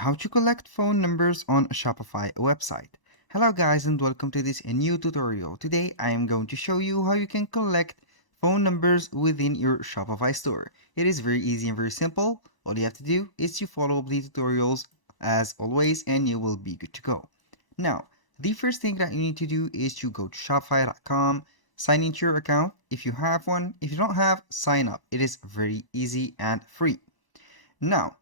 How to collect phone numbers on a Shopify website. Hello guys and welcome to this new tutorial. Today I am going to show you how you can collect phone numbers within your Shopify store. It is very easy and very simple. All you have to do is to follow the tutorials as always and you will be good to go. Now, the first thing that you need to do is to go to shopify.com, sign into your account if you have one. If you don't have, sign up. It is very easy and free. Now,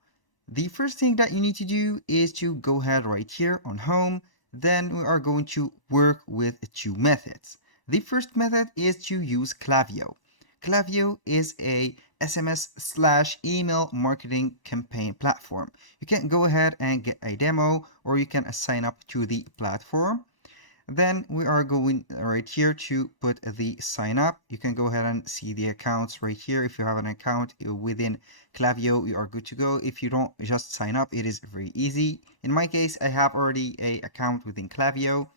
the first thing that you need to do is to go ahead right here on home. Then we are going to work with two methods. The first method is to use Klaviyo. Klaviyo is a SMS/email marketing campaign platform. You can go ahead and get a demo or you can sign up to the platform. Then we are going right here to put the sign up. You can go ahead and see the accounts right here. If you have an account within Klaviyo, you are good to go. If you don't, just sign up. It is very easy. In my case, I have already an account within Klaviyo.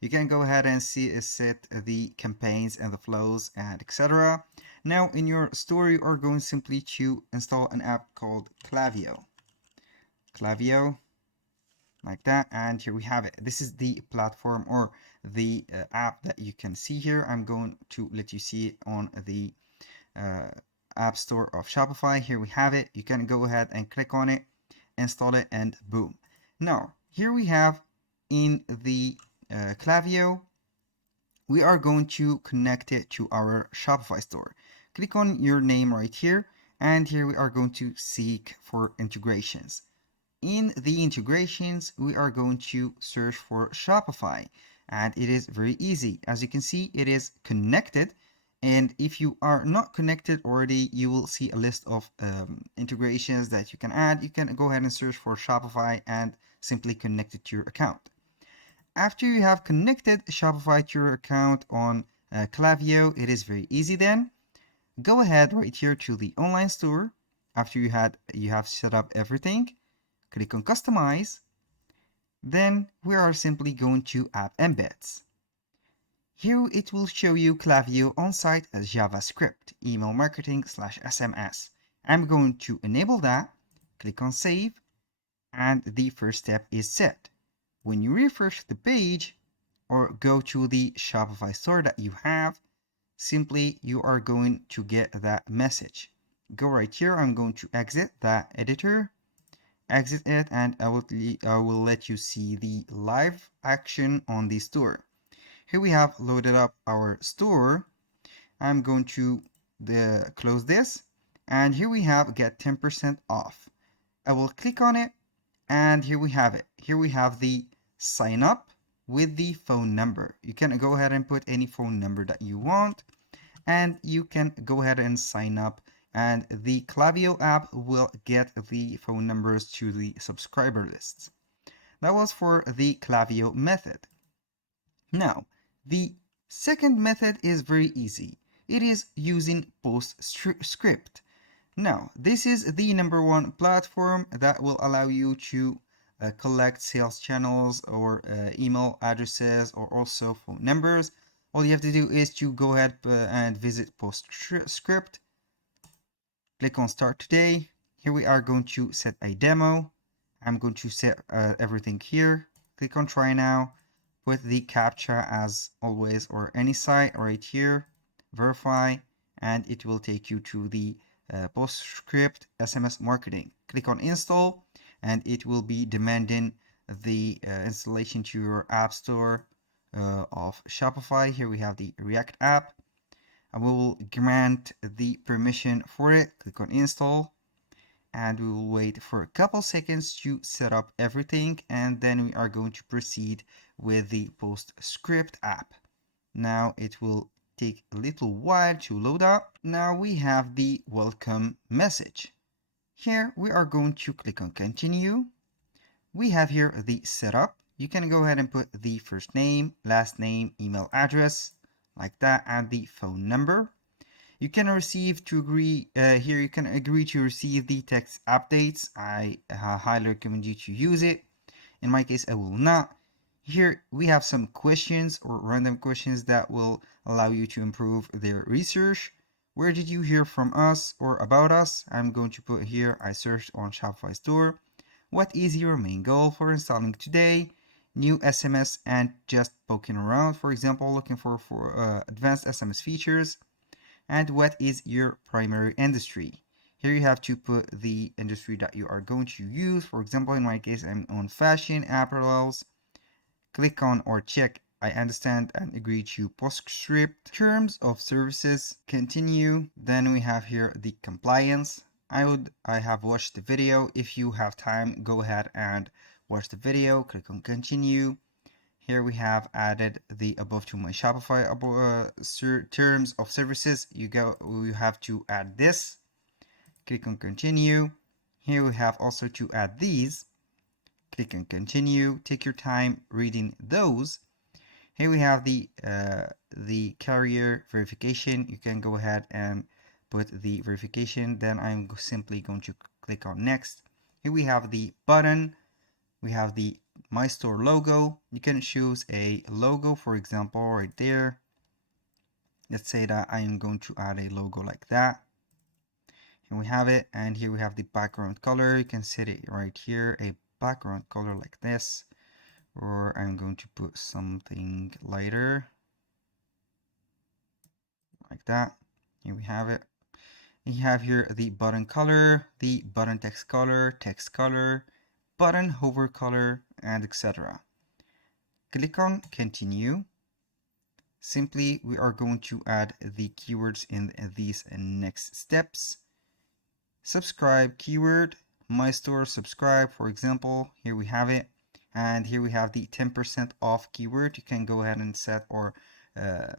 You can go ahead and set the campaigns and the flows and etc. Now in your store, you are going simply to install an app called Klaviyo. Klaviyo. Like that, and here we have it. This is the platform or the app that you can see here. I'm going to let you see it on the app store of Shopify. Here we have it. You can go ahead and click on it, install it, and boom. Now here we have in the Klaviyo, we are going to connect it to our Shopify store. Click on your name right here, and here we are going to seek for integrations. In the integrations, we are going to search for Shopify, and it is very easy. As you can see, it is connected, and if you are not connected already, you will see a list of integrations that you can add. You can go ahead and search for Shopify and simply connect it to your account. After you have connected Shopify to your account on Klaviyo, it is very easy then. Go ahead right here to the online store. After you have set up everything, click on customize. Then we are simply going to app embeds. Here it will show you Klaviyo on-site as JavaScript, email marketing /SMS. I'm going to enable that, click on save, and the first step is set. When you refresh the page or go to the Shopify store that you have, simply you are going to get that message. Go right here, I'm going to exit that editor, exit it, and I will let you see the live action on the store. Here we have loaded up our store. I'm going to close this, and here we have get 10% off. I will click on it, and here we have it. Here we have the sign up with the phone number. You can go ahead and put any phone number that you want, and you can go ahead and sign up, and the Klaviyo app will get the phone numbers to the subscriber lists. That was for the Klaviyo method. Now, the second method is very easy. It is using Postscript. Now, this is the #1 platform that will allow you to collect sales channels or email addresses or also phone numbers. All you have to do is to go ahead and visit Postscript. Click on start today. Here we are going to set a demo. I'm going to set everything here. Click on try now. Put the CAPTCHA as always or any site right here. Verify, and it will take you to the Postscript SMS marketing. Click on install, and it will be demanding the installation to your app store of Shopify. Here we have the React app. I will grant the permission for it. Click on install, and we will wait for a couple seconds to set up everything, and then we are going to proceed with the Postscript app. Now it will take a little while to load up. Now we have the welcome message. Here we are going to click on continue. We have here the setup. You can go ahead and put the first name, last name, email address, like that, and the phone number. You can receive to agree, here you can agree to receive the text updates. I highly recommend you to use it. In my case, I will not. Here we have some questions or random questions that will allow you to improve their research. Where did you hear from us or about us? I'm going to put here, I searched on Shopify Store. What is your main goal for installing today? New SMS and just poking around, for example, looking for advanced SMS features. And what is your primary industry? Here you have to put the industry that you are going to use. For example, in my case, I'm on fashion, apparels. Click on or check I understand and agree to Postscript. Terms of services, continue. Then we have here the compliance. I have watched the video. If you have time, go ahead and watch the video. Click on continue. Here we have added the above to my Shopify terms of services. You have to add this. Click on continue. Here we have also to add these. Click on continue. Take your time reading those. Here we have the carrier verification. You can go ahead and put the verification. Then I'm simply going to click on next. Here we have the button. We have the My Store logo. You can choose a logo, for example, right there. Let's say that I am going to add a logo like that. Here we have it, and here we have the background color. You can set it right here, a background color like this, or I'm going to put something lighter like that. Here we have it. You have here the button color, the button text color, button hover color, and etc. Click on continue. Simply, we are going to add the keywords in these next steps. Subscribe keyword, my store subscribe, for example. Here we have it. And here we have the 10% off keyword. You can go ahead and set or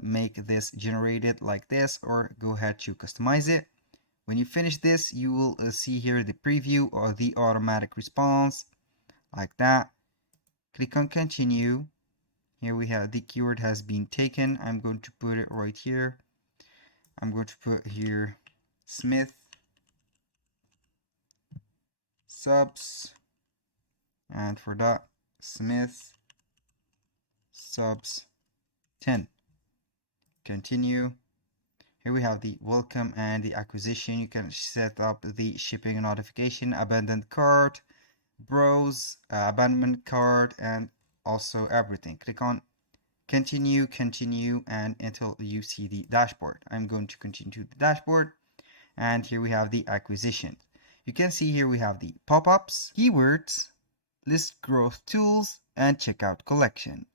make this generated like this, or go ahead to customize it. When you finish this, you will see here the preview or the automatic response like that. Click on continue. Here we have the keyword has been taken. I'm going to put it right here. I'm going to put here Smith subs, and for that, Smith subs 10. Continue. Here we have the welcome and the acquisition. You can set up the shipping notification, abandoned cart, browse, abandonment cart, and also everything. Click on continue, and until you see the dashboard. I'm going to continue to the dashboard, and here we have the acquisition. You can see here we have the pop-ups, keywords, list growth tools, and checkout collection.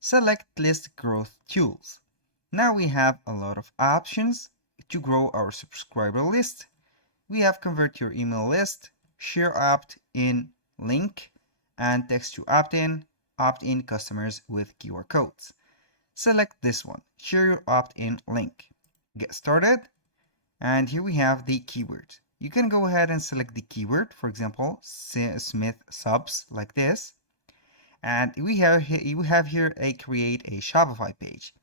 Select list growth tools. Now we have a lot of options to grow our subscriber list. We have convert your email list, share opt-in link, and text to opt-in customers with QR codes. Select this one, share your opt-in link. Get started, and here we have the keyword. You can go ahead and select the keyword, for example, Smith subs like this. And you have here a create a Shopify page.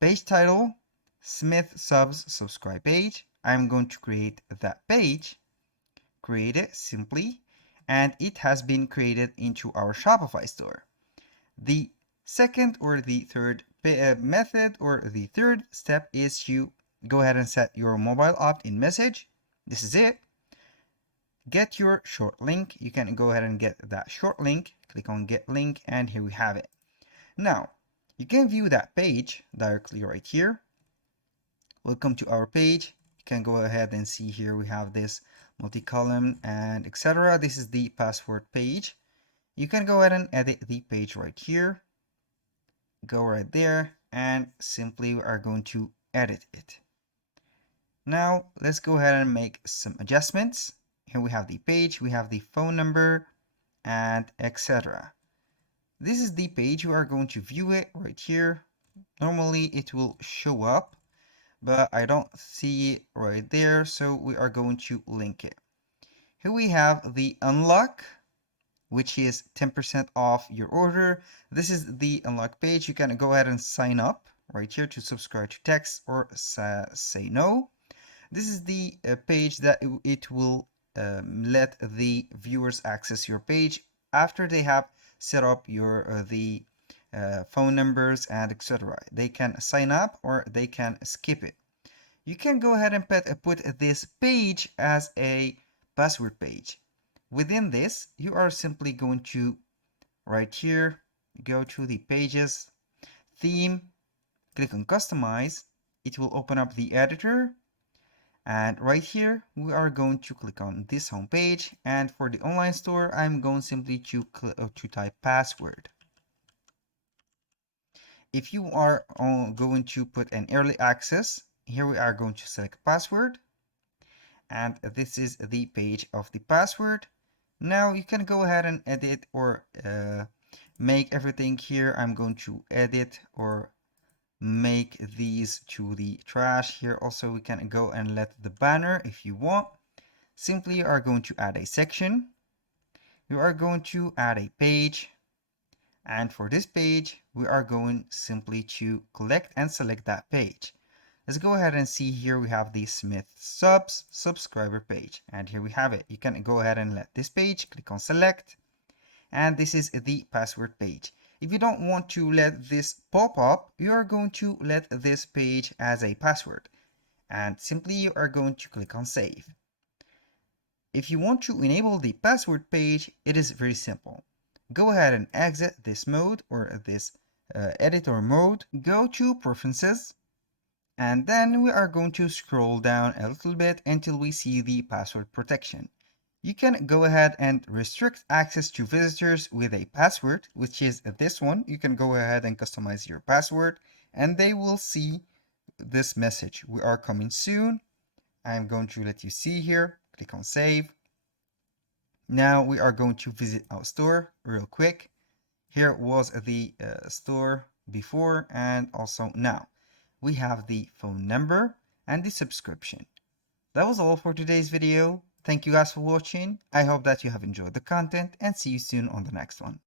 Page title, Smith subs subscribe page. I'm going to create that page. Create it simply, and it has been created into our Shopify store. The second or the third method or the third step is to go ahead and set your mobile opt-in message. This is it. Get your short link. You can go ahead and get that short link. Click on get link, and here we have it. Now, you can view that page directly right here. Welcome to our page. You can go ahead and see here we have this multi-column and etc. This is the password page. You can go ahead and edit the page right here. Go right there, and simply we are going to edit it. Now let's go ahead and make some adjustments. Here we have the page, we have the phone number, and etc. This is the page. We are going to view it right here. Normally it will show up, but I don't see it right there, so we are going to link it. Here we have the unlock, which is 10% off your order. This is the unlock page. You can go ahead and sign up right here to subscribe to text or say no. This is the page that it will let the viewers access your page after they have set up your phone numbers and etc. They can sign up or they can skip it. You can go ahead and put this page as a password page. within this, you are simply going to right here go to the pages, theme, click on customize. It will open up the editor, and right here we are going to click on this home page, and for the online store I'm going simply to type password. If you are going to put an early access, here we are going to select password, and this is the page of the password. Now you can go ahead and edit or make everything here. I'm going to edit or make these to the trash. Here also we can go and let the banner if you want. Simply you are going to add a section. You are going to add a page. And for this page, we are going simply to collect and select that page. Let's go ahead and see here we have the Smith subscriber page. And here we have it. You can go ahead and let this page, click on select. And this is the password page. If you don't want to let this pop up, you are going to let this page as a password. And simply you are going to click on save. If you want to enable the password page, it is very simple. Go ahead and exit this mode or this editor mode. Go to preferences, and then we are going to scroll down a little bit until we see the password protection. You can go ahead and restrict access to visitors with a password, which is this one. You can go ahead and customize your password, and they will see this message. We are coming soon. I'm going to let you see here. Click on save. Now we are going to visit our store real quick. Here was the store before and also now. We have the phone number and the subscription. That was all for today's video. Thank you guys for watching. I hope that you have enjoyed the content and see you soon on the next one.